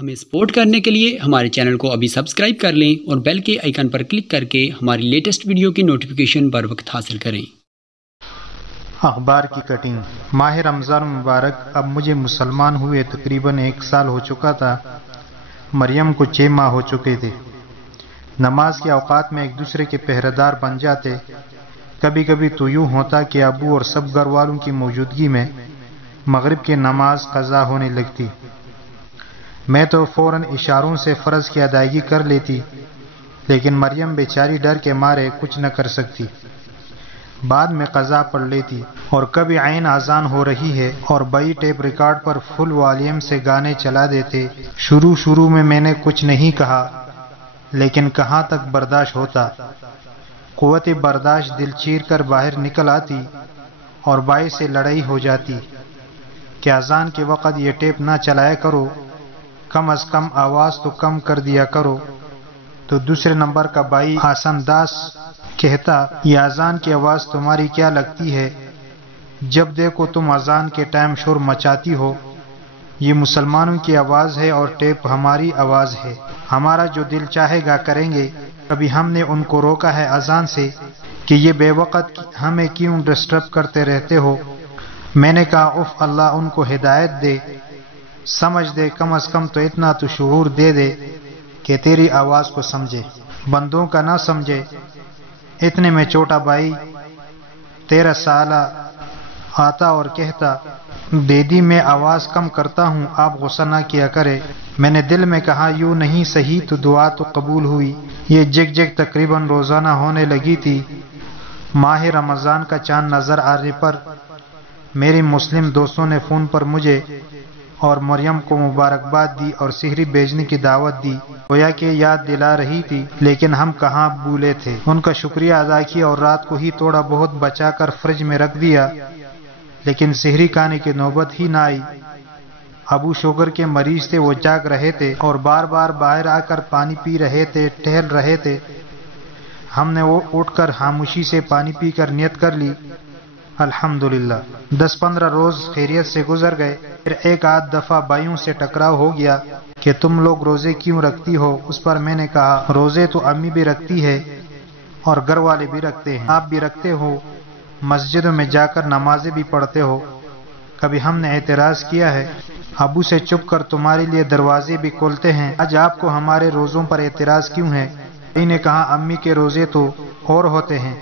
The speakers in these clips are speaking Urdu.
ہمیں سپورٹ کرنے کے لیے ہمارے چینل کو ابھی سبسکرائب کر لیں اور بیل کے آئیکن پر کلک کر کے ہماری لیٹسٹ ویڈیو کی نوٹیفیکیشن بر وقت حاصل کریں۔ اخبار کی کٹنگ۔ ماہ رمضان مبارک اب مجھے مسلمان ہوئے تقریباً 1 سال ہو چکا تھا۔ مریم کو 6 ماہ ہو چکے تھے۔ نماز کے اوقات میں ایک دوسرے کے پہرے دار بن جاتے۔ کبھی کبھی تو یوں ہوتا کہ ابو اور سب گھر والوں کی موجودگی میں مغرب کی نماز قضا ہونے لگتی۔ میں تو فوراً اشاروں سے فرض کی ادائیگی کر لیتی، لیکن مریم بیچاری ڈر کے مارے کچھ نہ کر سکتی۔ بعد میں قضا پڑھ لیتی، اور کبھی عین اذان ہو رہی ہے اور بھائی ٹیپ ریکارڈ پر فل والیوم سے گانے چلا دیتے۔ شروع میں نے کچھ نہیں کہا، لیکن کہاں تک برداشت ہوتا۔ قوت برداشت دل چیر کر باہر نکل آتی اور بھائی سے لڑائی ہو جاتی کہ اذان کے وقت یہ ٹیپ نہ چلایا کرو، کم از کم آواز تو کم کر دیا کرو۔ تو دوسرے نمبر کا بھائی حسن داس کہتا، یہ اذان کی آواز تمہاری کیا لگتی ہے؟ جب دیکھو تم اذان کے ٹائم شور مچاتی ہو۔ یہ مسلمانوں کی آواز ہے اور ٹیپ ہماری آواز ہے، ہمارا جو دل چاہے گا کریں گے۔ کبھی ہم نے ان کو روکا ہے اذان سے کہ یہ بے وقت ہمیں کیوں ڈسٹرب کرتے رہتے ہو؟ میں نے کہا اف، اللہ ان کو ہدایت دے، سمجھ دے، کم از کم تو اتنا تو شعور دے دے کہ تیری آواز کو سمجھے، بندوں کا نہ سمجھے۔ اتنے میں چھوٹا بھائی 13 سالہ آتا اور کہتا، دیدی میں آواز کم کرتا ہوں، آپ غصہ نہ کیا کرے۔ میں نے دل میں کہا یوں نہیں صحیح تو دعا تو قبول ہوئی۔ یہ جگ تقریباً روزانہ ہونے لگی تھی۔ ماہ رمضان کا چاند نظر آنے پر میری مسلم دوستوں نے فون پر مجھے اور مریم کو مبارکباد دی اور سحری بھیجنے کی دعوت دی، گویا کہ یاد دلا رہی تھی، لیکن ہم کہاں بھولے تھے۔ ان کا شکریہ ادا کیا اور رات کو ہی تھوڑا بہت بچا کر فریج میں رکھ دیا، لیکن سحری کھانے کی نوبت ہی نہ آئی۔ ابو شوگر کے مریض تھے، وہ جاگ رہے تھے اور بار بار باہر آ کر پانی پی رہے تھے، ٹہل رہے تھے۔ ہم نے وہ اٹھ کر خاموشی سے پانی پی کر نیت کر لی۔ الحمدللہ 10-15 روز خیریت سے گزر گئے۔ پھر ایک آدھ دفعہ بھائیوں سے ٹکراؤ ہو گیا کہ تم لوگ روزے کیوں رکھتی ہو؟ اس پر میں نے کہا روزے تو امی بھی رکھتی ہے اور گھر والے بھی رکھتے ہیں، آپ بھی رکھتے ہو، مسجدوں میں جا کر نمازیں بھی پڑھتے ہو۔ کبھی ہم نے اعتراض کیا ہے؟ ابو سے چھپ کر تمہارے لیے دروازے بھی کھولتے ہیں، آج آپ کو ہمارے روزوں پر اعتراض کیوں ہے؟ بھائی نے کہا امی کے روزے تو اور ہوتے ہیں،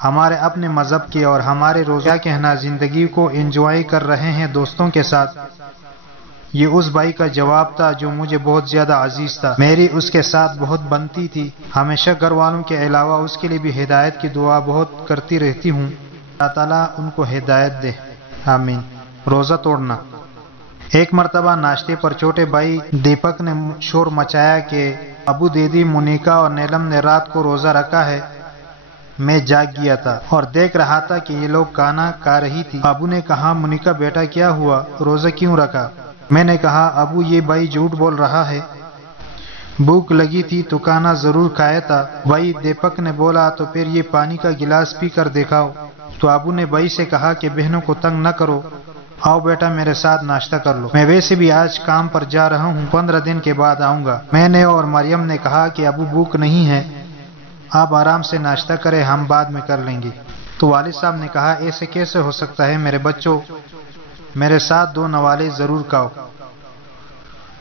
ہمارے اپنے مذہب کے، اور ہمارے روزے کیا کہنا، زندگی کو انجوائے کر رہے ہیں دوستوں کے ساتھ۔ یہ اس بھائی کا جواب تھا جو مجھے بہت زیادہ عزیز تھا، میری اس کے ساتھ بہت بنتی تھی، ہمیشہ گھر والوں کے علاوہ اس کے لیے بھی ہدایت کی دعا بہت کرتی رہتی ہوں۔ اللہ تعالیٰ ان کو ہدایت دے، آمین۔ روزہ توڑنا۔ ایک مرتبہ ناشتے پر چھوٹے بھائی دیپک نے شور مچایا کہ ابو، دیدی مونیکا اور نیلم نے رات کو روزہ رکھا ہے۔ میں جاگ گیا تھا اور دیکھ رہا تھا کہ یہ لوگ کھانا کھا رہی تھی۔ ابو نے کہا مونیکا بیٹا کیا ہوا، روزہ کیوں رکھا؟ میں نے کہا ابو یہ بھائی جھوٹ بول رہا ہے، بھوک لگی تھی تو کھانا ضرور کھایا تھا۔ بھائی دیپک نے بولا تو پھر یہ پانی کا گلاس پی کر دکھاؤ۔ تو ابو نے بھائی سے کہا کہ بہنوں کو تنگ نہ کرو، آؤ بیٹا میرے ساتھ ناشتہ کر لو، میں ویسے بھی آج کام پر جا رہا ہوں، 15 دن کے بعد آؤں گا۔ میں نے اور مریم نے کہا کہ ابو بھوک نہیں ہے، آپ آرام سے ناشتہ کریں، ہم بعد میں کر لیں گے۔ تو والد صاحب نے کہا ایسے کیسے ہو سکتا ہے میرے بچوں، میرے ساتھ 2 نوالے ضرور کھاؤ۔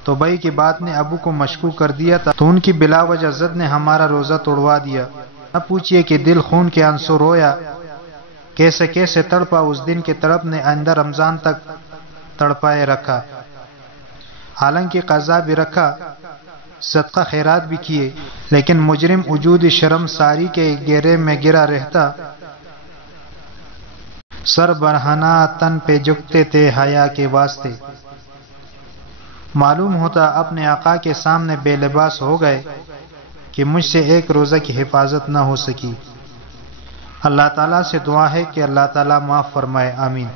تو بھائی کی بات نے ابو کو مشکوک کر دیا تھا، تو ان کی بلا وجہ ضد نے ہمارا روزہ توڑوا دیا۔ نہ پوچھئے کہ دل خون کے آنسو رویا، کیسے کیسے تڑپا، اس دن کے تڑپ نے آئندہ رمضان تک تڑپائے رکھا۔ حالانکہ قضا بھی رکھا، صدقہ خیرات بھی کیے، لیکن مجرم وجود شرم ساری کے گھیرے میں گرا رہتا۔ سر برہنہ تن پہ جھکتے تھے حیا کے واسطے۔ معلوم ہوتا اپنے آقا کے سامنے بے لباس ہو گئے کہ مجھ سے ایک روزہ کی حفاظت نہ ہو سکی۔ اللہ تعالیٰ سے دعا ہے کہ اللہ تعالیٰ معاف فرمائے، آمین۔